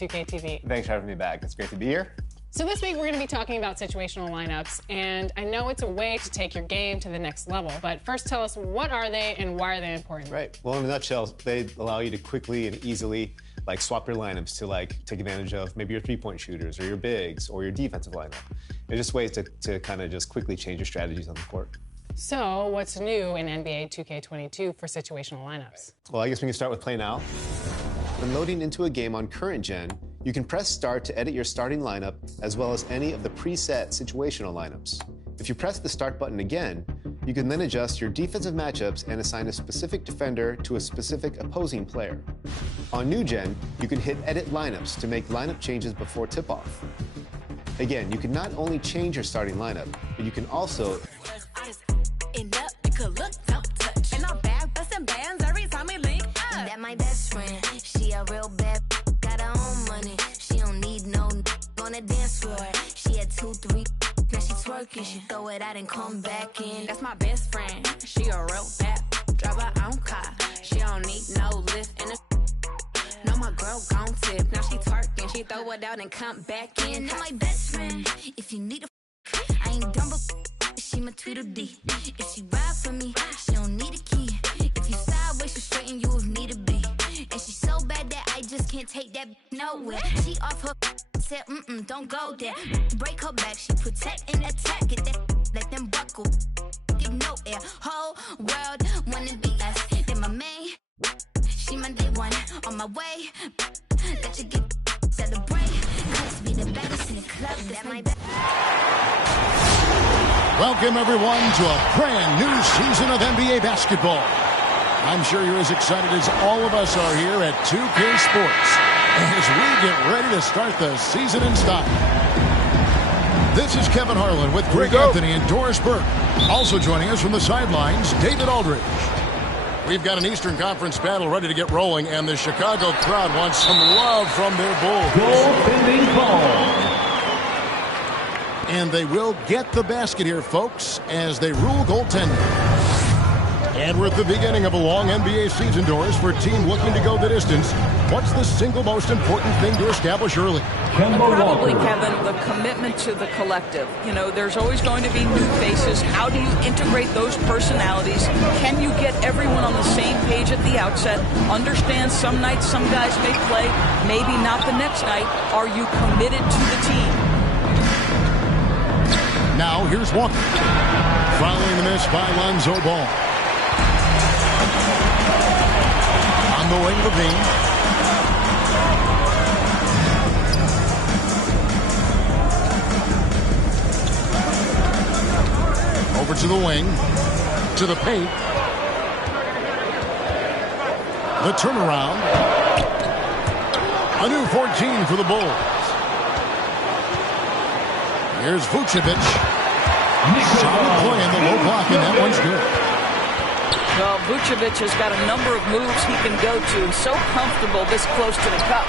2K TV. Thanks for having me back. It's great to be here. So this week we're going to be talking about situational lineups, and I know it's a way to take your game to the next level, but first tell us, what are they and why are they important? Right. Well, in a nutshell, they allow you to quickly and easily swap your lineups to take advantage of maybe your three-point shooters or your bigs or your defensive lineup. They're just ways to kind of just quickly change your strategies on the court. So what's new in NBA 2K22 for situational lineups? Well, I guess we can start with Play Now. When loading into a game on current gen, you can press start to edit your starting lineup as well as any of the preset situational lineups. If you press the start button again, you can then adjust your defensive matchups and assign a specific defender to a specific opposing player. On new gen, you can hit edit lineups to make lineup changes before tip-off. Again, you can not only change your starting lineup, but you can also That my best friend, she a real bad, got her own money. She don't need no on the dance floor. She had 2, 3, now she twerking. She throw it out and come back in. That's my best friend, she a real bad, drive her own car. She don't need no lift in the. No, my girl gon' tip. Now she twerking, she throw it out and come back in. That my best friend, if you need a, I ain't dumb but she my Tweedledee. If she ride for me, she don't need a key. If you sideways, she straighten you if need a be. And she's so bad that I just can't take that nowhere. She off her said, don't go there. Break her back, she protect and attack. Get that, let them buckle. Give no air. Whole world wanna be us. Then my main, she my day one. On my way, let you get celebrate. Cause be the baddest in the club. That my best. Welcome, everyone, to a brand new season of NBA basketball. I'm sure you're as excited as all of us are here at 2K Sports as we get ready to start the season in style. This is Kevin Harlan with Greg Anthony and Doris Burke. Also joining us from the sidelines, David Aldridge. We've got an Eastern Conference battle ready to get rolling, and the Chicago crowd wants some love from their Bulls. Goaltending call. And they will get the basket here, folks, as they rule goaltending. And we're at the beginning of a long NBA season, Doris, for a team looking to go the distance. What's the single most important thing to establish early? Probably, Kevin, the commitment to the collective. You know, there's always going to be new faces. How do you integrate those personalities? Can you get everyone on the same page at the outset? Understand some nights some guys may play, maybe not the next night. Are you committed to the team? Now, here's Walker. Following the miss by Lonzo Ball. On the wing, Levine. Over to the wing. To the paint. The turnaround. A new 14 for the Bulls. Here's Vucevic. Solid play in the low block, and that one's good. Well, Vucevic has got a number of moves he can go to. So comfortable this close to the cup.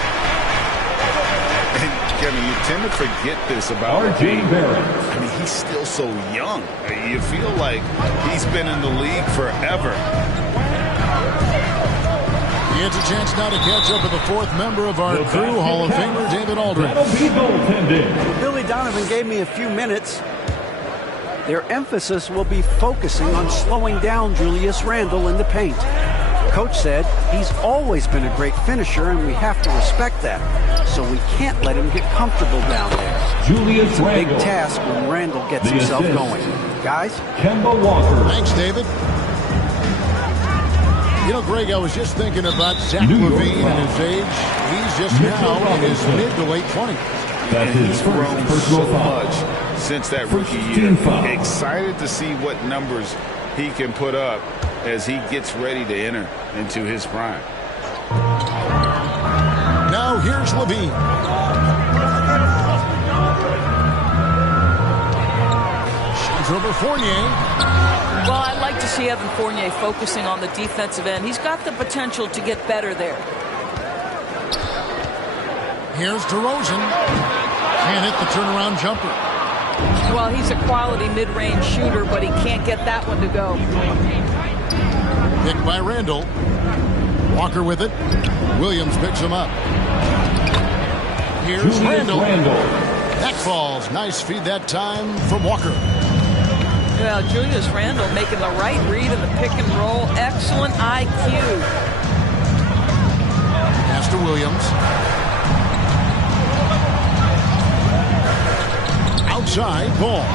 And Kevin, you tend to forget this about R.J. Barrett. I mean, he's still so young. You feel like he's been in the league forever. He gets a chance now to catch up with the fourth member of our crew, Hall of Famer David Aldridge. That'll be goaltending. Billy Donovan gave me a few minutes. Their emphasis will be focusing on slowing down Julius Randle in the paint. Coach said he's always been a great finisher, and we have to respect that. So we can't let him get comfortable down there. Julius It's a big Randle. task when Randle gets The himself assist. going. Guys? Kemba Walker. Thanks, David. You know, Greg, I was just thinking about Zach LaVine and his age. He's just now in his mid to late 20s. That's And his he's grown first personal so foul. much since that First rookie team year. foul. Excited to see what numbers he can put up as he gets ready to enter into his prime. Now here's LaVine. She's over Fournier. Well, I'd like to see Evan Fournier focusing on the defensive end. He's got the potential to get better there. Here's DeRozan. Can't hit the turnaround jumper. Well, he's a quality mid-range shooter, but he can't get that one to go. Picked by Randall. Walker with it. Williams picks him up. Here's Julius Randle. Randle. That falls. Nice feed that time from Walker. Well, Julius Randle making the right read in the pick and roll. Excellent IQ. Pass to Williams. Outside ball.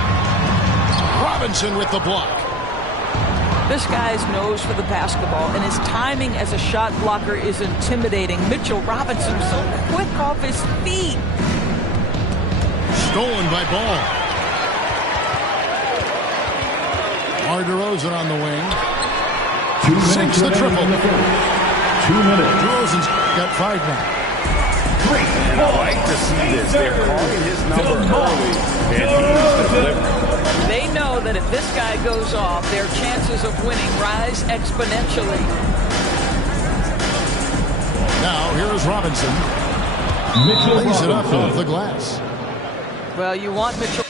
Robinson with the block. This guy's nose for the basketball, and his timing as a shot blocker is intimidating. Mitchell Robinson so quick off his feet. Stolen by Ball. Mar DeRozan on the wing. 2 minutes Sinks the remaining triple. in the first. 2 minutes. DeRozan's got 5 now. And I like to see this. They're calling his number early, and he's delivering. They know that if this guy goes off, their chances of winning rise exponentially. Now, here is Robinson. Mitchell Lays it up Robinson. off the glass. Well, you want Mitchell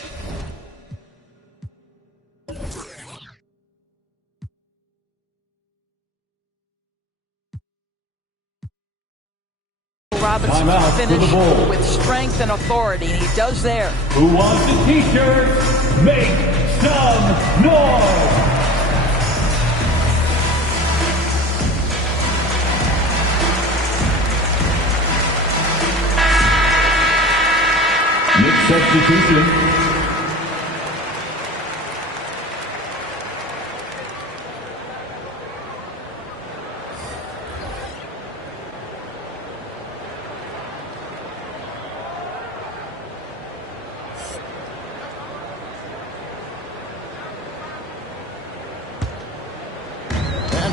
Robinson Timeout to for the finish Bulls. with strength and authority, and he does there. Who wants a t-shirt? Make some noise! Mid substitution.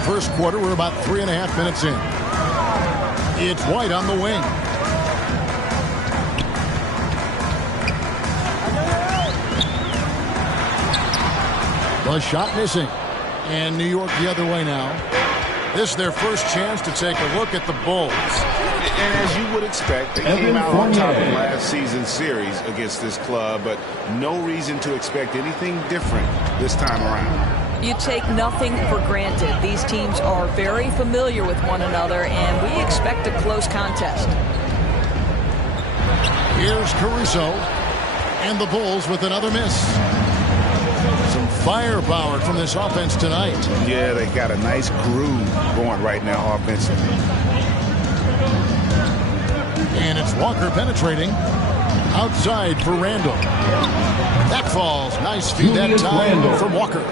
First quarter, we're about 3.5 minutes in. It's White on the wing. The shot missing. And New York the other way now. This is their first chance to take a look at the Bulls. And as you would expect, they came out on top of last season's series against this club, but no reason to expect anything different this time around. You take nothing for granted. These teams are very familiar with one another, and we expect a close contest. Here's Caruso, and the Bulls with another miss. Some firepower from this offense tonight. Yeah, they got a nice groove going right now offensively. And it's Walker penetrating. Outside for Randle. That falls. Nice feed that time from Walker.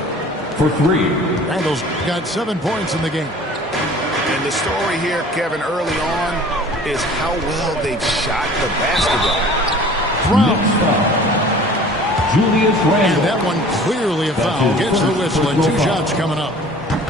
For 3. Randle's got 7 points in the game. And the story here, Kevin, early on is how well they've shot the basketball. Brown. Julius Randle. And that one clearly a foul. Gets the whistle and 2 shots coming up.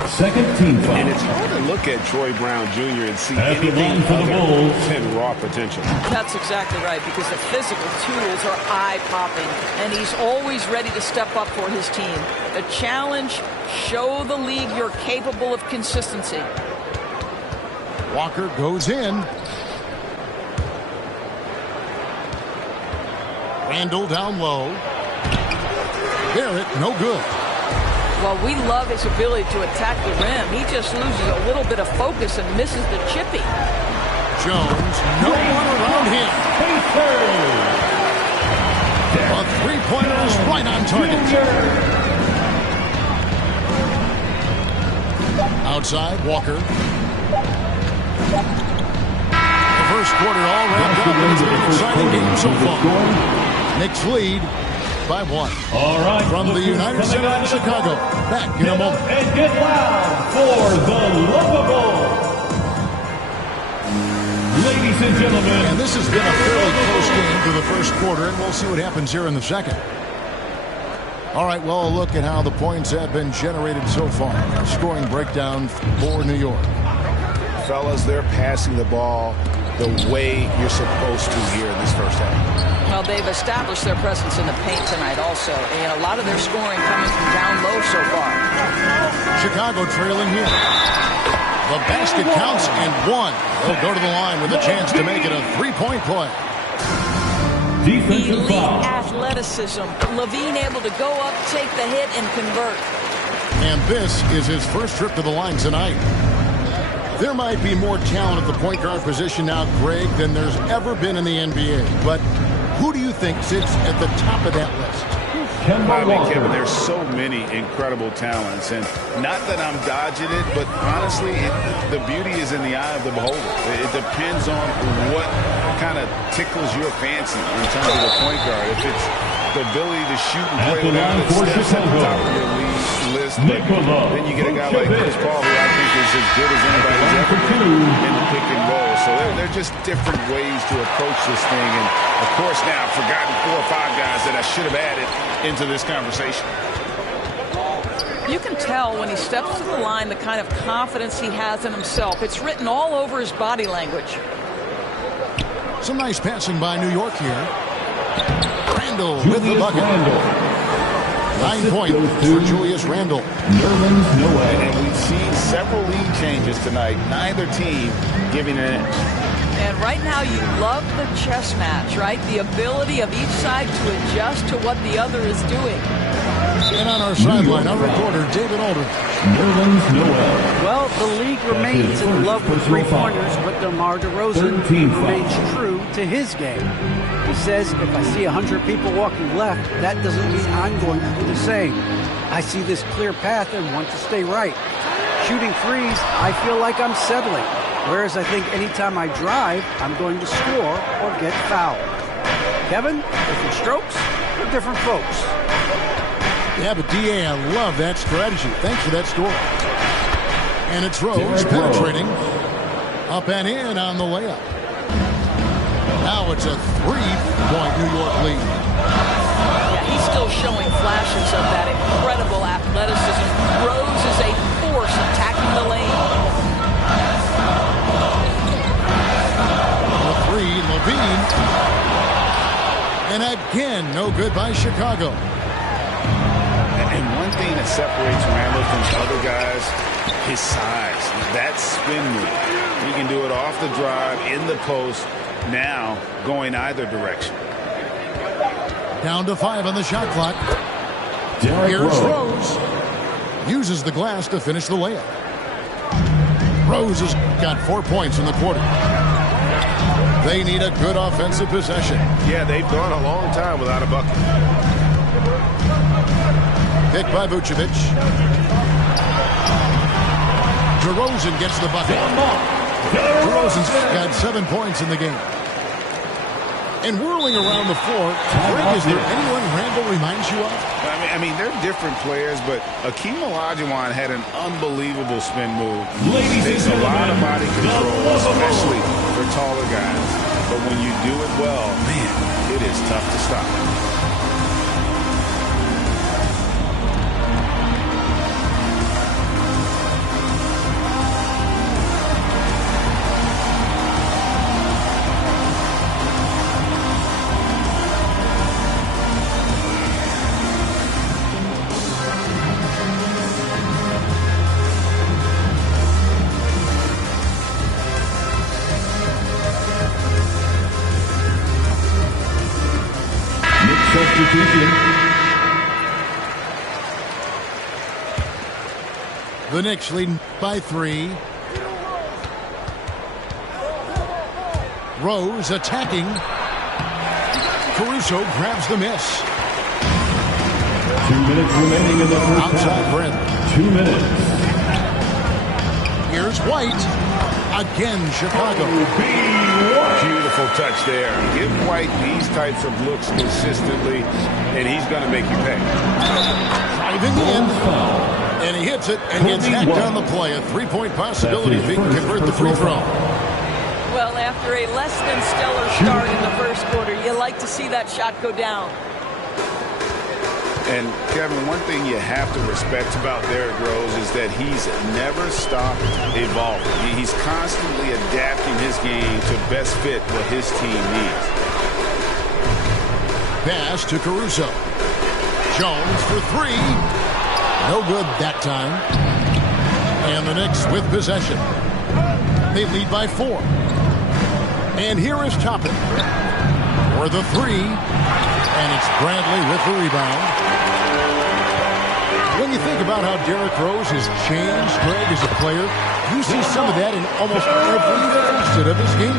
Second team foul. And it's hard to look at Troy Brown Jr. and see At the anything line for the other Bulls. than raw potential. That's exactly right, because the physical tools are eye-popping, and he's always ready to step up for his team. The challenge, show the league you're capable of consistency. Walker goes in. Randle down low. Barrett, no good. Well, we love his ability to attack the rim. He just loses a little bit of focus and misses the chippy. Jones, no one around him. A three-pointer is right on target. Outside, Walker. The first quarter all wrapped up. It's been an exciting game so far. Knicks lead by 1. All right, from the United Center in Chicago. Back in a moment. And get loud for the lovable. Ladies and gentlemen. And this has been a fairly close game through the first quarter, and we'll see what happens here in the second. All right, well, a look at how the points have been generated so far. A scoring breakdown for New York. Fellas, they're passing the ball the way you're supposed to here in this first half. Well, they've established their presence in the paint tonight also, and a lot of their scoring coming from down low so far. Chicago trailing here. The basket counts and 1. They'll go to the line with a chance to make it a 3-point play. Defensive Elite foul. athleticism. Levine able to go up, take the hit, and convert. And this is his first trip to the line tonight. There might be more talent at the point guard position now, Greg, than there's ever been in the NBA. But who do you think sits at the top of that list? Kevin, there's so many incredible talents, and not that I'm dodging it, but honestly, the beauty is in the eye of the beholder. It depends on what kind of tickles your fancy in terms of the point guard. If it's the ability to shoot and play without it, steps at the top of your list, but then you get a guy like Chris Paul, who I think is as good as anybody's ever been in the pick and roll. So they're just different ways to approach this thing, and of course now I've forgotten 4 or 5 guys that I should have added into this conversation. You can tell when he steps to the line the kind of confidence he has in himself. It's written all over his body language. Some nice passing by New York here. Randle with the bucket. 9 points for Julius Randle. And we've seen several lead changes tonight. Neither team giving an inch. And right now you love the chess match, right? The ability of each side to adjust to what the other is doing. And on our sideline, our reporter, David Aldridge. Well, the league remains in love with three-pointers, but DeMar DeRozan remains true to his game. He says, if I see 100 people walking left, that doesn't mean I'm going to do the same. I see this clear path and want to stay right. Shooting threes, I feel like I'm settling. Whereas I think anytime I drive, I'm going to score or get fouled. Kevin, different strokes for different folks. Yeah, but D.A., I love that strategy. Thanks for that story. And it's Rose penetrating. Up and in on the layup. Now it's a 3-point New York lead. Yeah, he's still showing flashes of that incredible athleticism. Rose is a force attacking the lane. The 3, Levine. And again, no good by Chicago. And one thing that separates Randle from other guys, his size. That spin move. He can do it off the drive, in the post, now going either direction. Down to 5 on the shot clock. Here's Rose. Uses the glass to finish the layup. Rose has got 4 points in the quarter. They need a good offensive possession. Yeah, they've gone a long time without a bucket. Picked by Vucevic. DeRozan gets the bucket. DeRozan's got 7 points in the game. And whirling around the floor, Greg, is there anyone Randle reminds you of? I mean, they're different players, but Akeem Olajuwon had an unbelievable spin move. There's a lot of body control, especially for taller guys. But when you do it well, man, it is tough to stop. The Knicks leading by 3. Rose attacking. Caruso grabs the miss. 2 minutes remaining in the first Outside half. rim. 2 minutes. Here's White. Again, Chicago. Beautiful touch there. Give White these types of looks consistently, and he's going to make you pay. Driving in. And he hits it and gets hacked on the play. A 3-point possibility if he can convert the free throw. Well, after a less than stellar start in the first quarter, you like to see that shot go down. And, Kevin, one thing you have to respect about Derrick Rose is that he's never stopped evolving. He's constantly adapting his game to best fit what his team needs. Pass to Caruso. Jones for 3. No good that time. And the Knicks with possession. They lead by 4. And here is Toppin for the 3. And it's Bradley with the rebound. When you think about how Derrick Rose has changed, Greg, as a player, you see some of that in almost every facet of his game.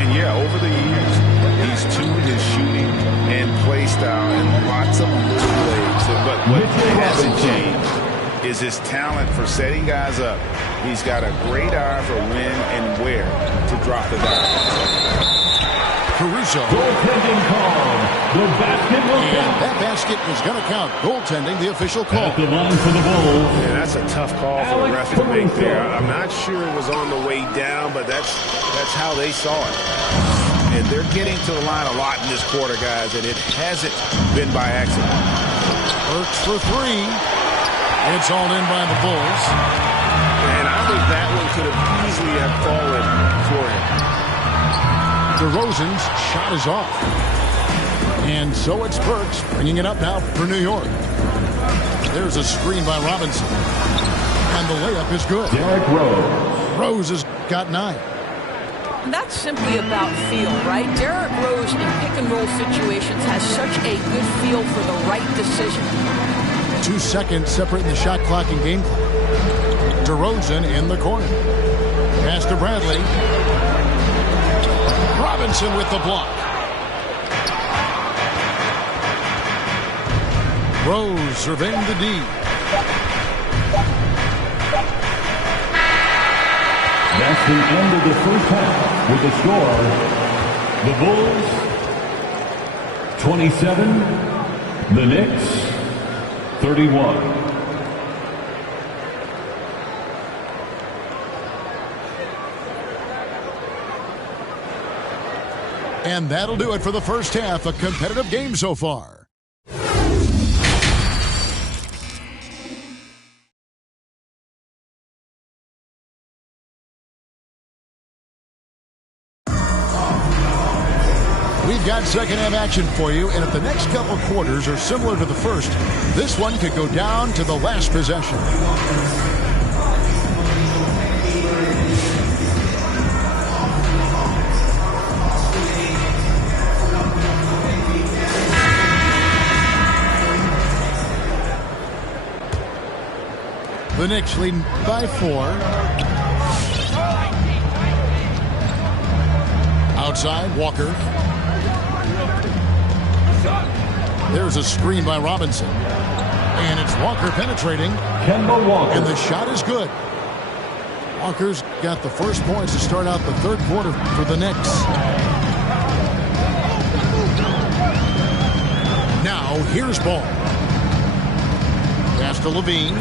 And yeah, over the years, he's tuned his shooting and play style in lots of little ways. But what hasn't changed is his talent for setting guys up. He's got a great eye for when and where to drop the dime. Caruso. Goaltending call. The basket will count. That basket is going to count. Goaltending, the official call. At the line for the Bulls. Yeah, that's a tough call for the ref to make there. I'm not sure it was on the way down, but that's how they saw it. And they're getting to the line a lot in this quarter, guys, and it hasn't been by accident. Burks for three. It's all in by the Bulls. And I think that one could have easily have fallen for him. DeRozan's shot is off. And so it's Burks bringing it up now for New York. There's a screen by Robinson. And the layup is good. Derrick Rose. Rose has got 9. That's simply about feel, right? Derrick Rose in pick-and-roll situations has such a good feel for the right decision. 2 seconds separating the shot clock and game clock. DeRozan in the corner. Pass to Bradley. Robinson with the block. Rose surveying the D. That's the end of the first half with the score. The Bulls 27, the Knicks 31. And that'll do it for the first half. A competitive game so far. We've got second half action for you, and if the next couple quarters are similar to the first, this one could go down to the last possession. The Knicks leading by 4. Outside, Walker. There's a screen by Robinson. And it's Walker penetrating. Kemba Walker. And the shot is good. Walker's got the first points to start out the third quarter for the Knicks. Now, here's Ball. Pass to Levine.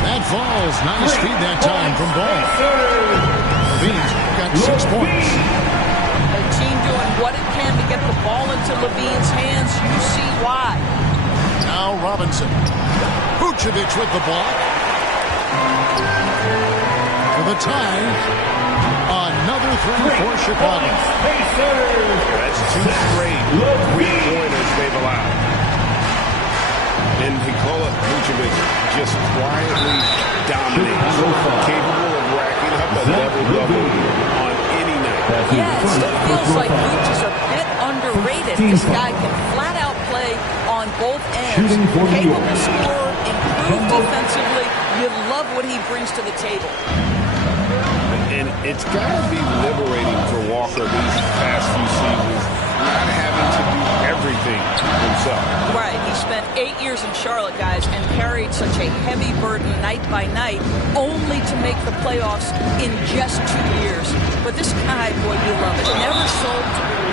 That falls. Nice feed that time from Ball. Levine's got 6 points. A team doing what it can to get the ball into Levine's hands. You see why. Now Robinson. Vucevic with the block. For the tie. Another 3 for Chicago. That's 2 straight 3-pointers they've allowed. And Nikola Vucevic just quietly dominates. Capable of racking up a double-double on any night. Yeah, it still feels like Vooch is a bit underrated. This guy can flat-out play on both ends. Capable scorer, improved defensively. You love what he brings to the table. And it's got to be liberating for Walker these past few seasons, not having to do everything himself. Right. He spent 8 years in Charlotte, guys, and carried such a heavy burden night by night, only to make the playoffs in just 2 years. But this guy, boy, you love it. Never sold,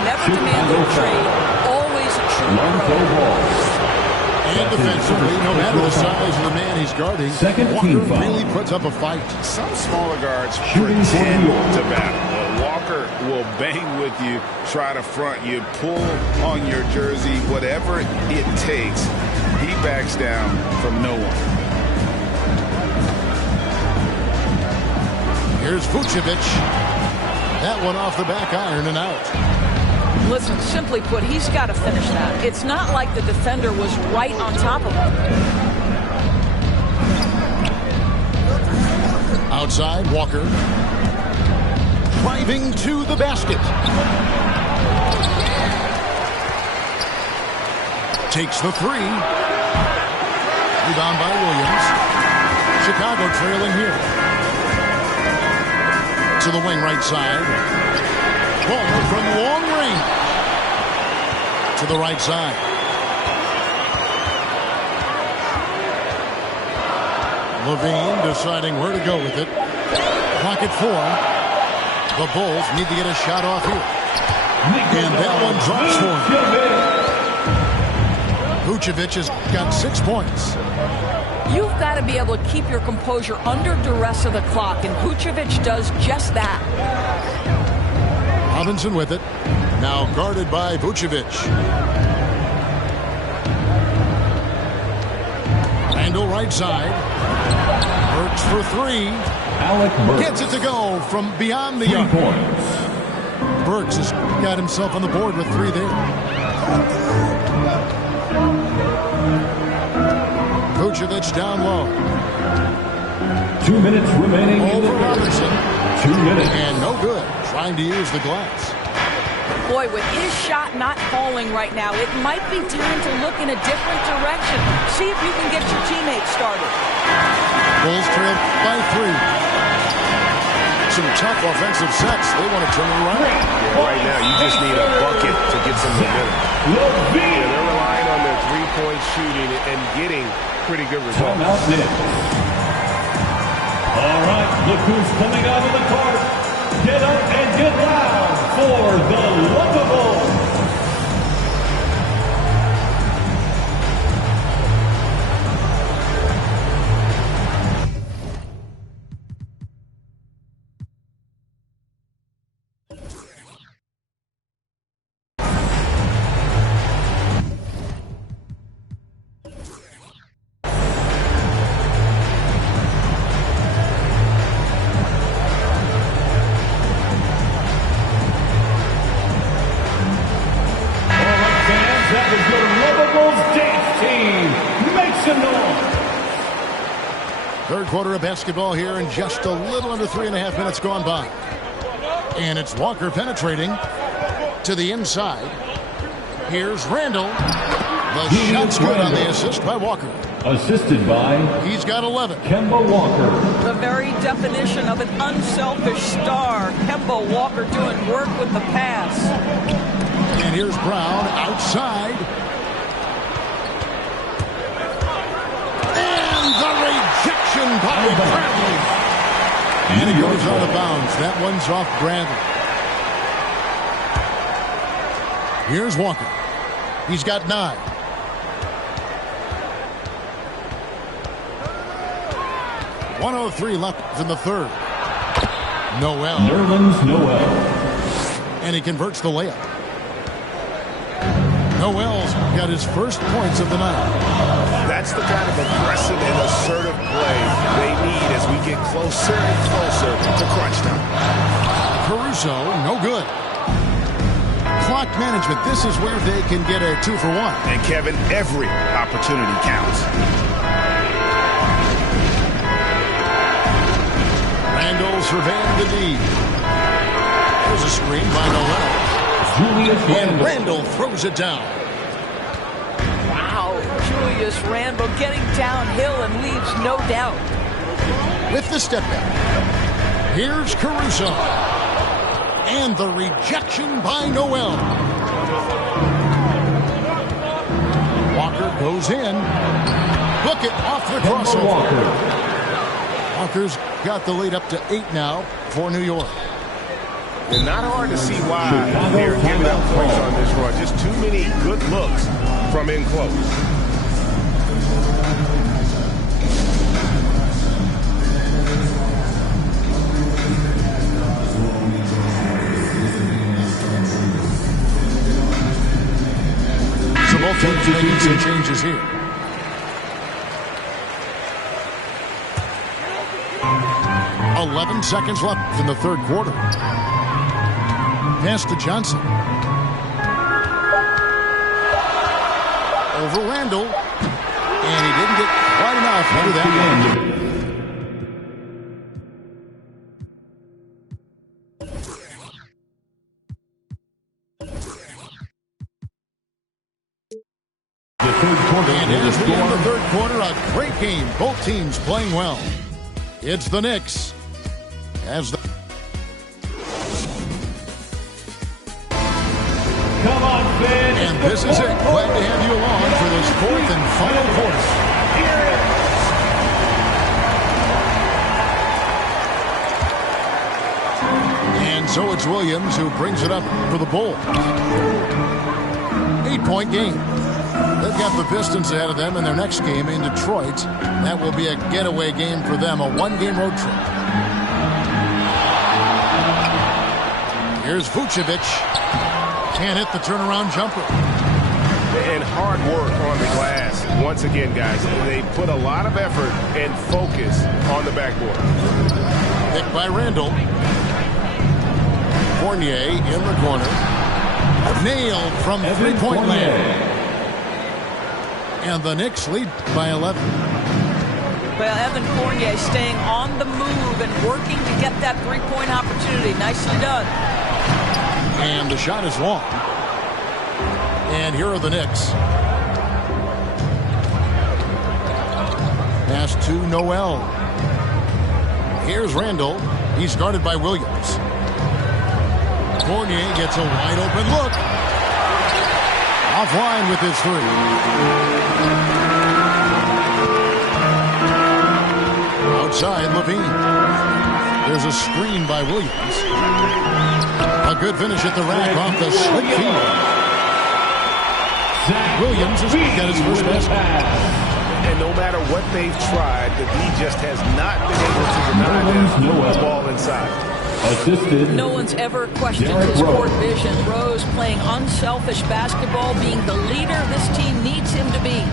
never demanded a trade, always a true pro. And defensively, no matter the size of the man he's guarding, Walker really puts up a fight. Some smaller guards pretend to battle. Walker will bang with you, try to front you, pull on your jersey, whatever it takes. He backs down from no one. Here's Vucevic. That one off the back iron and out. Listen, simply put, he's got to finish that. It's not like the defender was right on top of him. Outside, Walker. Driving to the basket. Takes the 3. Rebound by Williams. Chicago trailing here. To the wing right side. Ball from long range. To the right side. Levine deciding where to go with it. Clock at 4. The Bulls need to get a shot off here. And that one drops for him. Vucevic has got 6 points. You've got to be able to keep your composure under duress of the clock, and Vucevic does just that. Robinson with it. Now guarded by Vucevic. Randle right side. Burks for 3. Alec Burks gets it to go from beyond the 3 arc. points. Burks has got himself on the board with 3 there. Vucevic down low. 2 minutes remaining in the Robinson. 2 minutes. And no good. Trying to use the glass. Boy, with his shot not falling right now, it might be time to look in a different direction. See if you can get your teammates started. Bulls trail by 3. Some tough offensive sets. They want to turn it around. Yeah, right now, you just need a bucket to get some momentum. Yeah, they're relying on their three-point shooting and getting pretty good results. Timeout Knicks. All right, look who's coming out of the court. Get up and get loud for the Lunchables. Third quarter of basketball here, and just a little under 3.5 minutes gone by. And it's Walker penetrating to the inside. Here's Randle. The shot's good on the assist by Walker. Assisted by... He's got 11. Kemba Walker. The very definition of an unselfish star. Kemba Walker doing work with the pass. And here's Brown outside. And the rejection by Bradley. And it goes out of bounds. That one's off Bradley. Here's Walker. He's got 9. .103 left in the third. Noel. Nerlens Noel. And he converts the layup. Noel's got his first points of the night. That's the kind of aggressive and assertive play they need as we get closer and closer to crunch time. Caruso, no good. Clock management, this is where they can get a 2-for-1. And Kevin, every opportunity counts. Randle surveying the D. There's a screen by Noel. Julius And Randle throws it down. Wow, Julius Randle getting downhill and leaves no doubt. With the step back. Here's Caruso. And the rejection by Noel. Walker goes in. Look it off the crossover. Walker's got the lead up to 8 now for New York. And not hard to see why they're giving up points on this run. Just too many good looks from in close. So both teams making some changes here. Seconds left in the third quarter. Pass to Johnson. Over Randle. And he didn't get quite enough under that one. third quarter. And as we end the third quarter, a great game. Both teams playing well. It's the Knicks as the... Come on, fans. And this is it. Glad to have you along for this fourth and final quarter. And so it's Williams who brings it up for the Bull. 8-point game. They've got the Pistons ahead of them in their next game in Detroit. That will be a getaway game for them, a one-game road trip. Here's Vucevic. Can't hit the turnaround jumper. And hard work on the glass. Once again, guys, they put a lot of effort and focus on the backboard. Picked by Randall. Fournier in the corner. Nailed from three-point land. And the Knicks lead by 11. Well, Evan Fournier staying on the move and working to get that three-point opportunity. Nicely done. And the shot is long. And here are the Knicks. Pass to Noel. Here's Randall. He's guarded by Williams. Fournier gets a wide open look. Offline with his three. Outside, Levine. There's a screen by Williams. A good finish at the rack off the slick feed. Williams has got his first basket. And no matter what they've tried, the D just has not been able to deny them the ball inside. Assisted. No one's ever questioned his court vision. Rose playing unselfish basketball, being the leader this team needs him to be.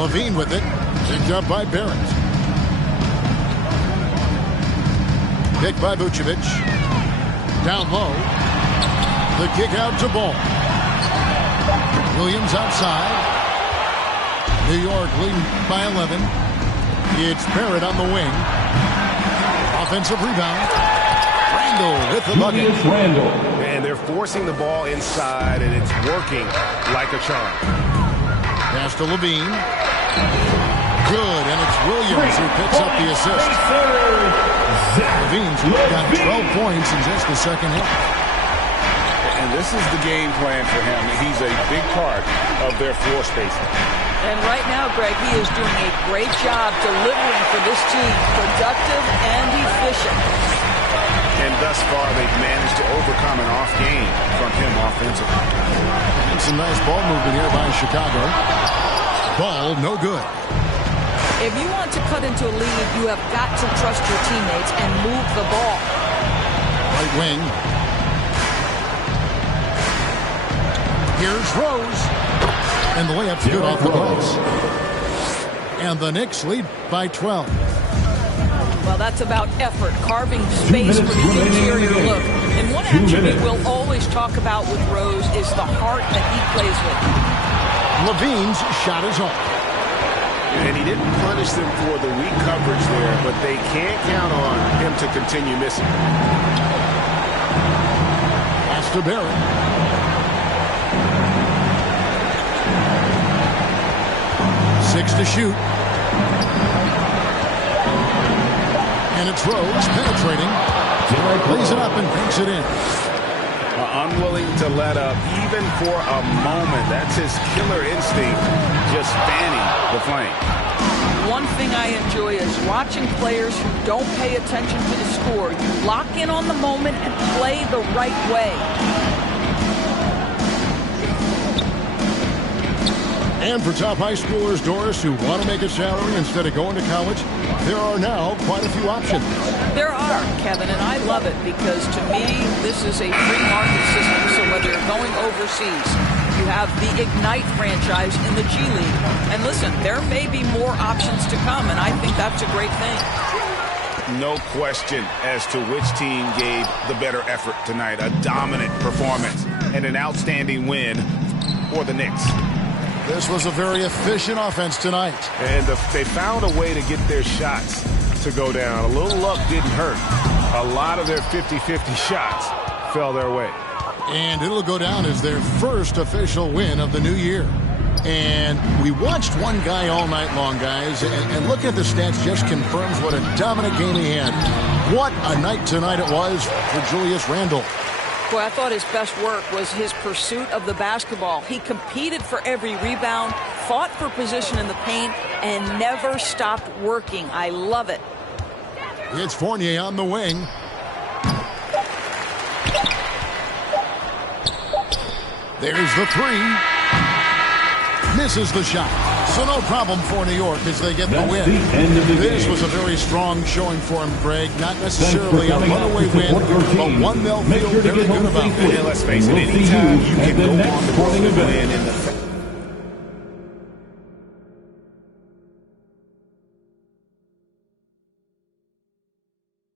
Levine with it. Picked up by Barrett. Picked by Vucevic. Down low. The kick out to Ball. Williams outside. New York leading by 11. It's Barrett on the wing. Offensive rebound. Randall with the bucket. And they're forcing the ball inside, and it's working like a charm. Pass to Levine. Good, and it's Williams who picks up the assist. Levine's got 12 points in just the second half. And this is the game plan for him. He's a big part of their floor spacing. And right now, Greg, he is doing a great job delivering for this team. Productive and efficient. And thus far, they've managed to overcome an off game from him offensively. And some nice ball movement here by Chicago. Ball no good. If you want to cut into a lead, you have got to trust your teammates and move the ball. Right wing. Here's Rose. And the layup's good off the glass. And the Knicks lead by 12. Well, that's about effort, carving space for the interior look. And one attribute we'll always talk about with Rose is the heart that he plays with. Levine's shot is off. And he didn't punish them for the weak coverage there, but they can't count on him to continue missing. Pass to Barrett. 6 to shoot. And it's Rose penetrating. Lays it up and banks it in. Unwilling to let up even for a moment. That's his killer instinct, just fanning the flame. One thing I enjoy is watching players who don't pay attention to the score. You lock in on the moment and play the right way. And for top high schoolers, Doris, who want to make a salary instead of going to college, there are now quite a few options. There are, Kevin, and I love it because to me, this is a free market system. So whether you're going overseas, you have the Ignite franchise in the G League. And listen, there may be more options to come, and I think that's a great thing. No question as to which team gave the better effort tonight. A dominant performance and an outstanding win for the Knicks. This was a very efficient offense tonight. And they found a way to get their shots to go down. A little luck didn't hurt. A lot of their 50-50 shots fell their way. And it'll go down as their first official win of the new year. And we watched one guy all night long, guys, and looking at the stats just confirms what a dominant game he had. What a night tonight it was for Julius Randle. Boy, I thought his best work was his pursuit of the basketball. He competed for every rebound, fought for position in the paint, and never stopped working. I love it. It's Fournier on the wing. There's the three. Misses the shot. So no problem for New York as they get the win. This was a very strong showing for him, Greg. Not necessarily a runaway win, but one they'll feel very good about. And let's face it, anytime you can go on the road and win in the